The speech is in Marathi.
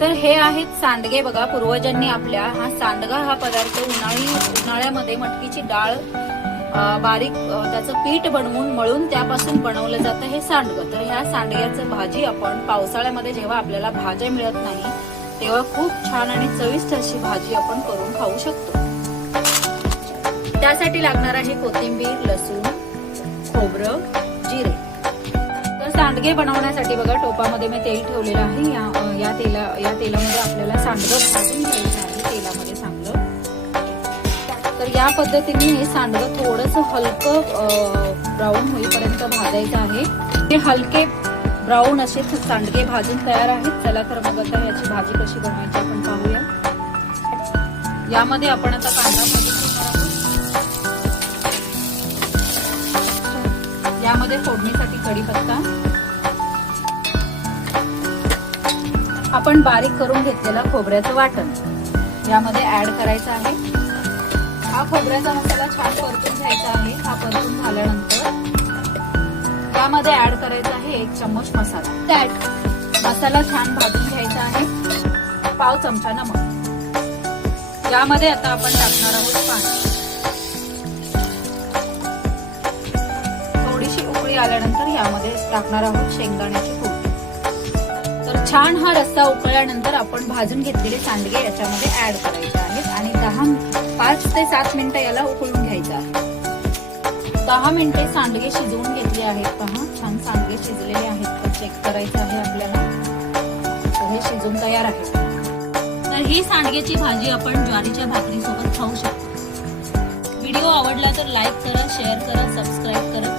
तर हे आहेत सांडगे बघा. पूर्वजांनी आपल्या हा सांडगा हा पदार्थ उन्हाळ्यामध्ये मटकीची डाळ बारीक त्याचं पीठ बनवून मळून त्यापासून बनवलं जातं हे सांडगं. तर ह्या सांडग्याचं भाजी आपण पावसाळ्यामध्ये जेव्हा आपल्याला भाज्या मिळत नाही तेव्हा खूप छान आणि चविष्ट अशी भाजी आपण करून खाऊ शकतो. त्यासाठी लागणार आहे कोथिंबीर, लसूण, खोबरं, जिरे. तर सांडगे बनवण्यासाठी बघा टोपामध्ये मी तेल ठेवलेलं आहे. या तेलामध्ये आपल्याला सांडगं भाजून घ्यायचं आहे तेलामध्ये चांगलं. तर या पद्धतीने हे सांडगं थोडंसं हलकं ब्राऊन होईपर्यंत भाजायचं आहे. हे हलके ब्राऊन असे सांडगे भाजून तयार आहेत. चला तर मग आता याची भाजी कशी बनवायची आपण पाहूया. यामध्ये आपण आता कांदा भाजून घेणार आहोत. यामध्ये फोडणीसाठी कढीपत्ता, आपण बारीक करून घेतलेला खोबऱ्याचं वाटण यामध्ये ऍड करायचं आहे. हा खोबऱ्याचा मसाला छान परतून घ्यायचा आहे. हा परतून झाल्यानंतर यामध्ये ऍड करायचा आहे 1 चम्मच मसाला. मसाला छान भाजून घ्यायचा आहे. पाव चमचा नमक. यामध्ये आता आपण टाकणार आहोत पाणी. थोडीशी उकळी आल्यानंतर यामध्ये टाकणार आहोत शेंगदाण्याची फोडणी. तर छान हा रस्सा उकळल्यानंतर आपण भाजून घेतलेले सांडगे याच्यामध्ये ऍड करायचे आहेत आणि 5 ते 7 मिनिटं याला उकळून घ्यायचं आहे. 10 मिनिटे सांडगे शिजवून घेतले आहेत. पहा छान सांडगे शिजलेले आहेत तर चेक करायचं आहे आपल्याला. तर हे शिजून तयार आहे. तर ही सांडग्याची भाजी आपण ज्वारीच्या भाकरी सोबत खाऊ शकतो. व्हिडिओ आवडला तर लाईक करा, शेअर करा, सबस्क्राईब करा.